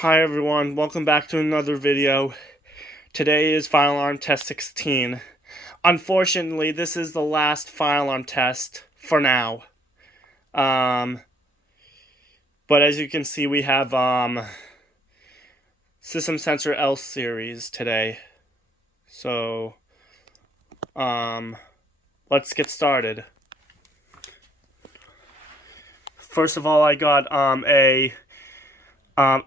Hi everyone, welcome back to another video. Today is fire alarm test 16. Unfortunately, this is the last fire alarm test for now. But as you can see, we have System Sensor L series today. So let's get started. First of all, I got a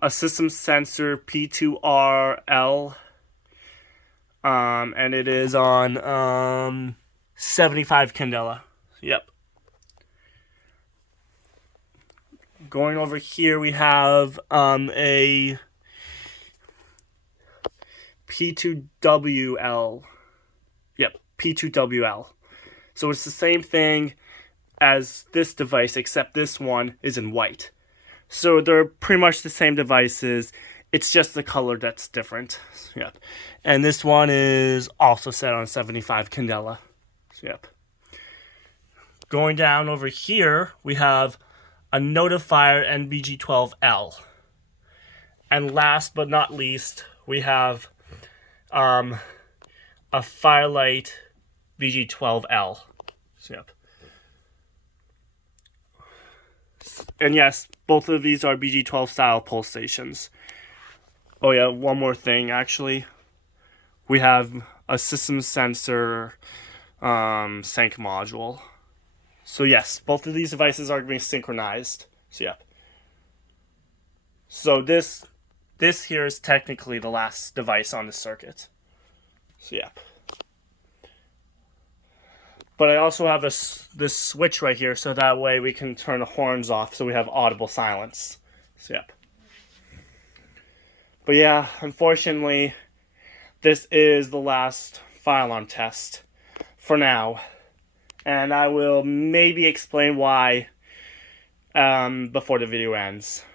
system sensor P2RL, and it is on 75 candela. Yep. Going over here, we have a P2WL. Yep, P2WL. So it's the same thing as this device, except this one is in white. So they're pretty much the same devices. It's just the color that's different. Yep. And this one is also set on 75 candela. Yep. Going down over here, we have a notifier NVG12L. And last but not least, we have a Firelight VG12L. Yep. And yes, both of these are BG12 style pulse stations. Oh yeah, one more thing actually. We have a system sensor sync module. So yes, both of these devices are being synchronized. So yeah. So this here is technically the last device on the circuit. So yeah. But I also have this switch right here, so that way we can turn the horns off so we have audible silence. So yep. But yeah, unfortunately, this is the last fire alarm test for now. And I will maybe explain why before the video ends.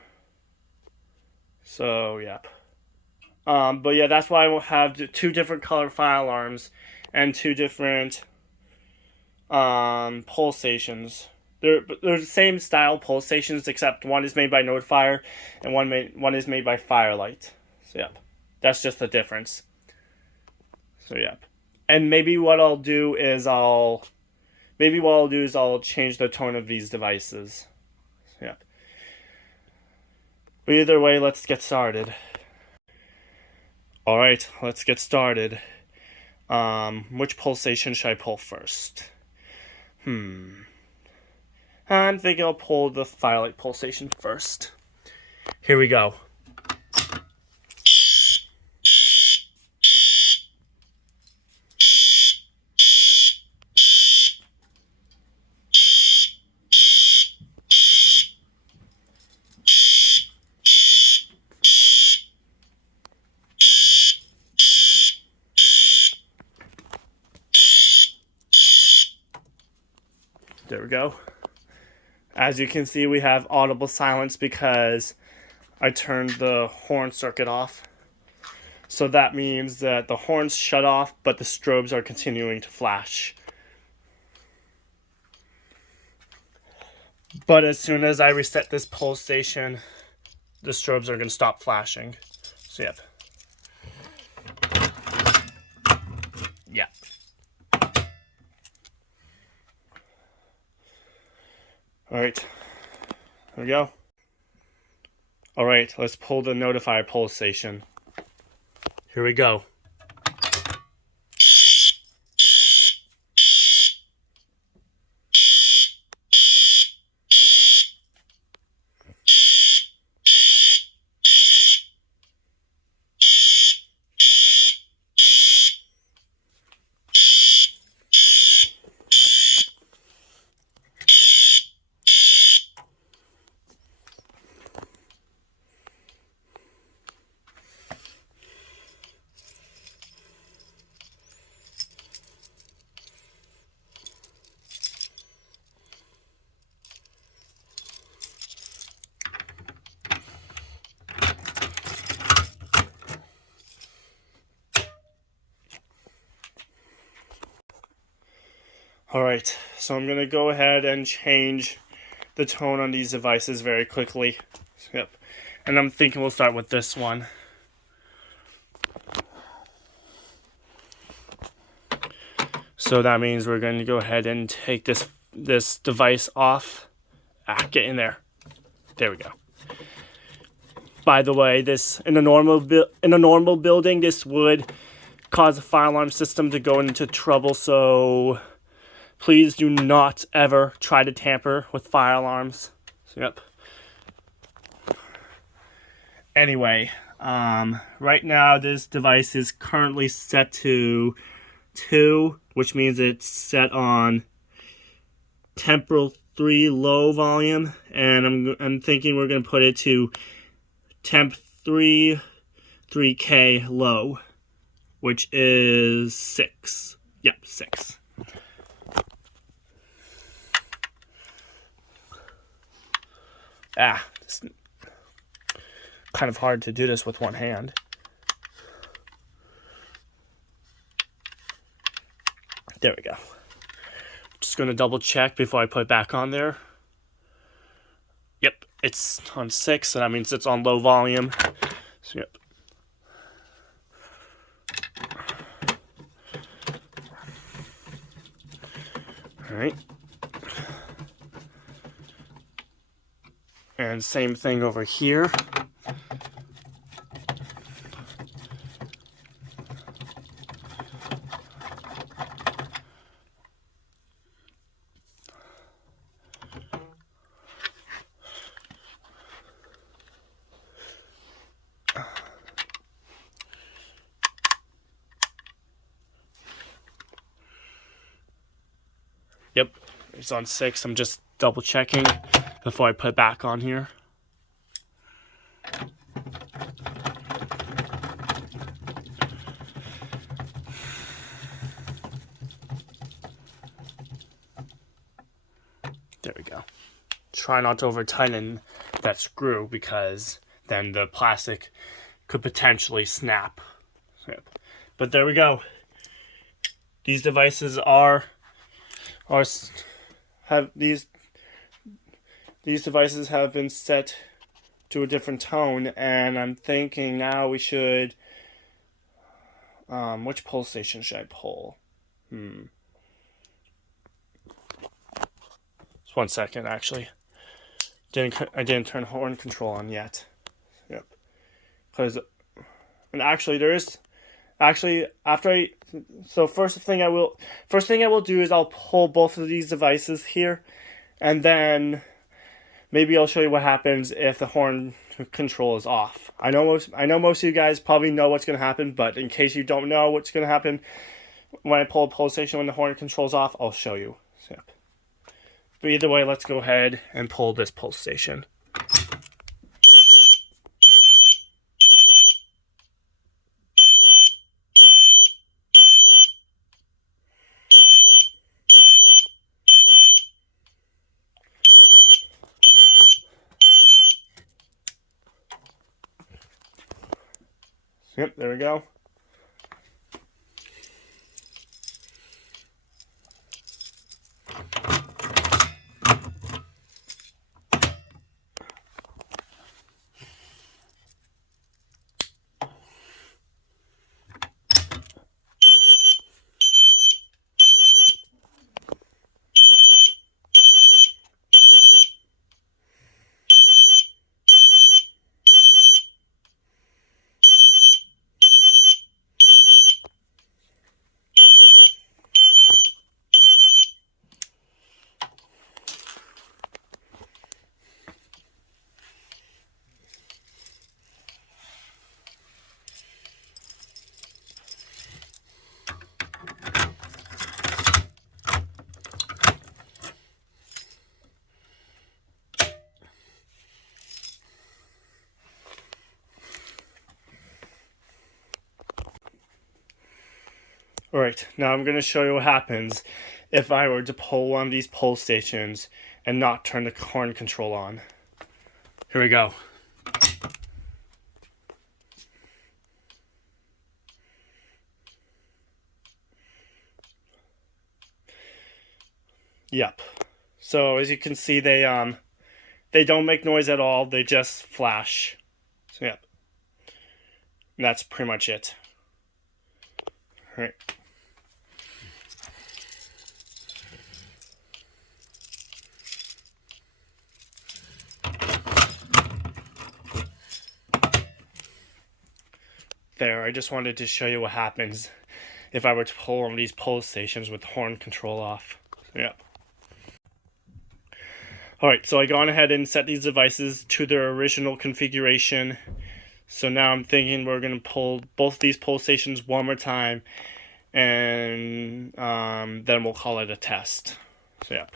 So yep. But yeah, that's why I will have two different color fire alarms and two different pulse stations. They're the same style pulse stations, except one is made by Notifier and one is made by Firelight. So yep, that's just the difference. So yep, and maybe what I'll do is I'll change the tone of these devices. So yep. But either way, let's get started. All right, let's get started. Which pulse station should I pull first? I'm thinking I'll pull the Firelight pulsation first. Here we go. There we go. As you can see, we have audible silence because I turned the horn circuit off. So that means that the horns shut off, but the strobes are continuing to flash. But as soon as I reset this pulse station, the strobes are going to stop flashing. So yep. Yep. Alright, there we go. Alright, let's pull the notifier pulse station. Here we go. Alright, so I'm going to go ahead and change the tone on these devices very quickly. Yep. And I'm thinking we'll start with this one. So that means we're going to go ahead and take this device off. Get in there. There we go. By the way, this in a normal building, this would cause the fire alarm system to go into trouble. So please do not ever try to tamper with fire alarms. So, yep. Anyway, right now this device is currently set to 2, which means it's set on temporal 3 low volume, and I'm thinking we're going to put it to temp 3K low, which is 6. Yep, 6. It's kind of hard to do this with one hand. There we go. Just going to double check before I put it back on there. Yep, it's on 6, so that means it's on low volume. So, yep. Alright. And same thing over here. Yep, it's on 6. I'm just double checking before I put it back on here. There we go. Try not to over tighten that screw because then the plastic could potentially snap. Yep. But there we go. These devices these devices have been set to a different tone, and I'm thinking now we should which pull station should I pull? Just 1 second, actually. I didn't turn horn control on yet. Yep. And actually there is first thing I will do is I'll pull both of these devices here, and then maybe I'll show you what happens if the horn control is off. I know most of you guys probably know what's going to happen, but in case you don't know what's going to happen when I pull a pull station when the horn control is off, I'll show you. So, but either way, let's go ahead and pull this pull station. Yep, there we go. Alright, now I'm going to show you what happens if I were to pull one of these pull stations and not turn the horn control on. Here we go. Yep. So as you can see, they They don't make noise at all. They just flash. So yeah, and that's pretty much it. All right. There, I just wanted to show you what happens if I were to pull one of these pull stations with horn control off. So yeah. Alright, so I gone ahead and set these devices to their original configuration. So now I'm thinking we're going to pull both these pull stations one more time, and then we'll call it a test. So yeah.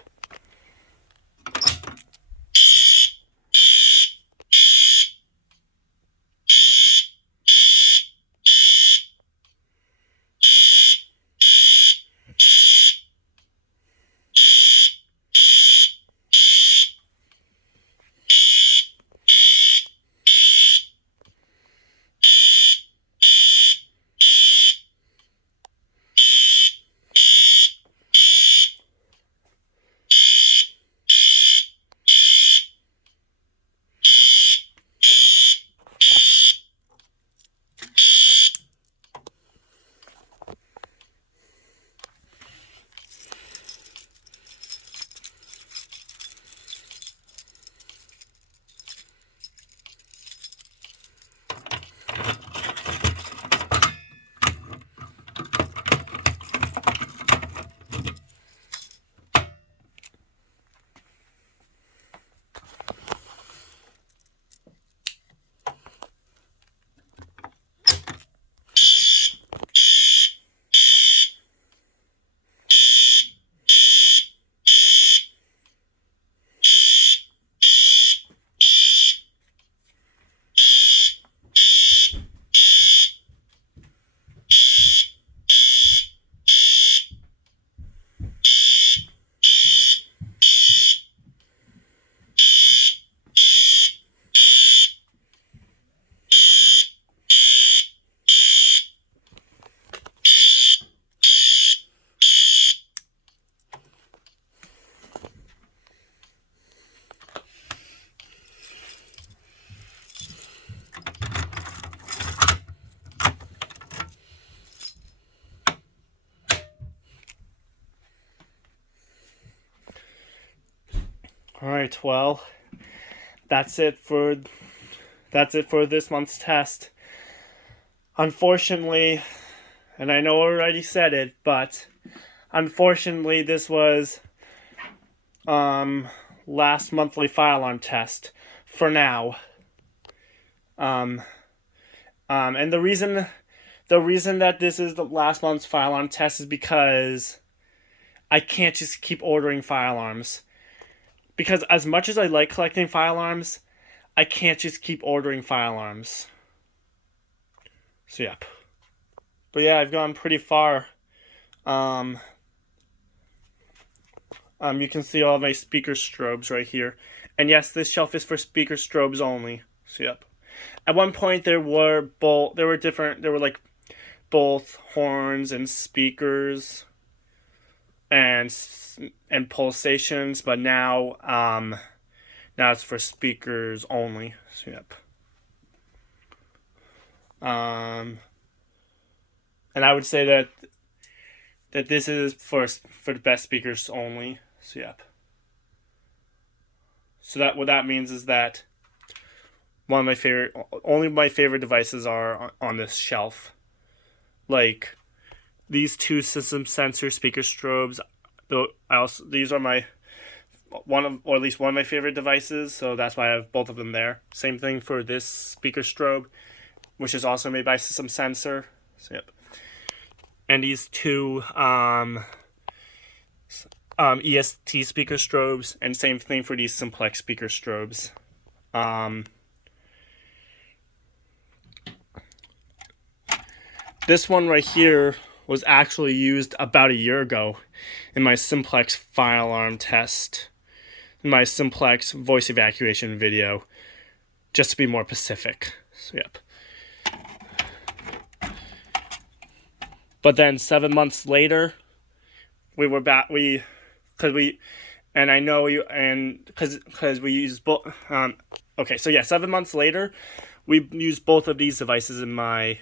Alright, well, that's it for this month's test. Unfortunately, and I know I already said it, but unfortunately this was last monthly fire alarm test for now. And the reason that this is the last month's fire alarm test is because I can't just keep ordering fire alarms. Because as much as I like collecting fire alarms, I can't just keep ordering fire alarms. So yeah. But yeah, I've gone pretty far. You can see all my speaker strobes right here. And yes, this shelf is for speaker strobes only. So yep. At one point there were like both horns and speakers and pulsations, but now it's for speakers only. So yep. And I would say that this is for the best speakers only. So yep. So that what that means is that only my favorite devices are on this shelf. Like these two system sensor speaker strobes. These are at least one of my favorite devices, so that's why I have both of them there. Same thing for this speaker strobe, which is also made by System Sensor. So yep. And these two EST speaker strobes, and same thing for these simplex speaker strobes. This one right here was actually used about a year ago in my simplex fire alarm test, in my simplex voice evacuation video, just to be more specific. So yep. But then 7 months later, we were back. and I know you, and because we use both. Okay, so yeah, 7 months later, we used both of these devices in my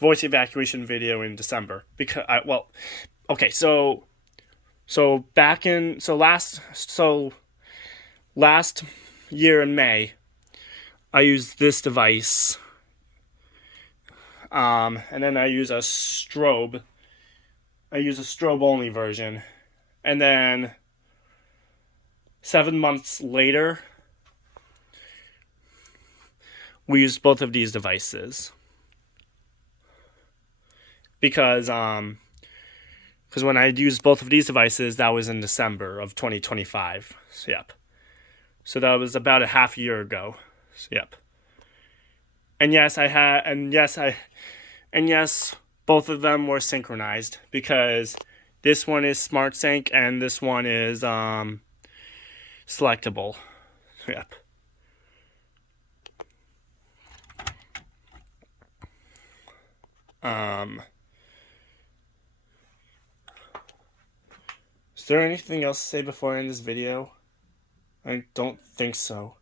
voice evacuation video in December because okay, so last year in May, I used this device, and then I use a Strobe. I use a Strobe only version, and then 7 months later, we used both of these devices because when I used both of these devices, that was in December of 2025. So, yep. So that was about a half year ago. So, yep. And yes, both of them were synchronized because this one is Smart Sync and this one is selectable. Yep. Is there anything else to say before I end this video? I don't think so.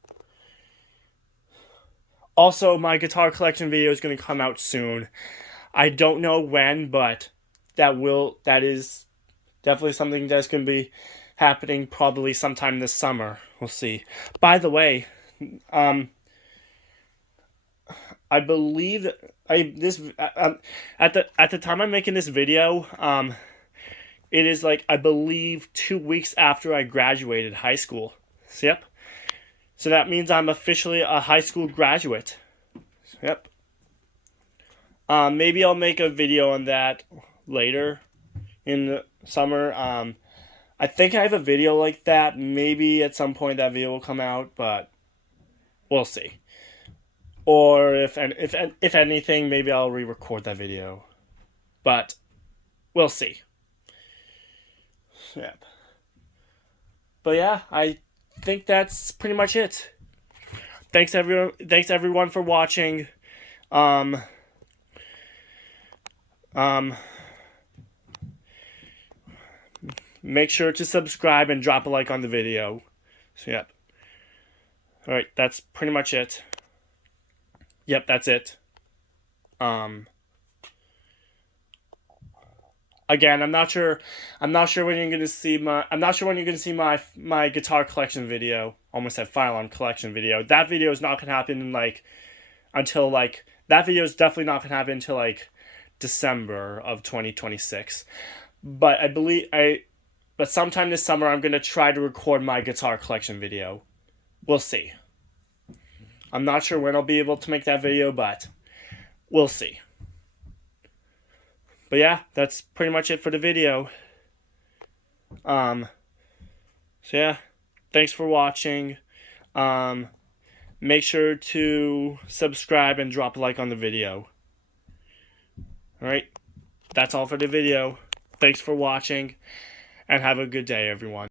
Also, my guitar collection video is going to come out soon. I don't know when, but that is definitely something that's going to be happening probably sometime this summer. We'll see. By the way, I believe at the time I'm making this video, it is like, I believe, 2 weeks after I graduated high school. So, yep. So that means I'm officially a high school graduate. Yep. Maybe I'll make a video on that later in the summer. I think I have a video like that. Maybe at some point that video will come out, but we'll see. Or if anything, maybe I'll re-record that video. But we'll see. Yep. But yeah, I think that's pretty much it. Thanks everyone for watching. Make sure to subscribe and drop a like on the video. So yep. Alright, that's pretty much it. Yep, that's it. Again, I'm not sure when you're gonna see my guitar collection video. Almost said Firearm collection video. That video is not gonna happen until that video is definitely not gonna happen until December of 2026. But but sometime this summer I'm gonna try to record my guitar collection video. We'll see. I'm not sure when I'll be able to make that video, but we'll see. But yeah, that's pretty much it for the video. So yeah, thanks for watching. Make sure to subscribe and drop a like on the video. Alright, that's all for the video. Thanks for watching, and have a good day, everyone.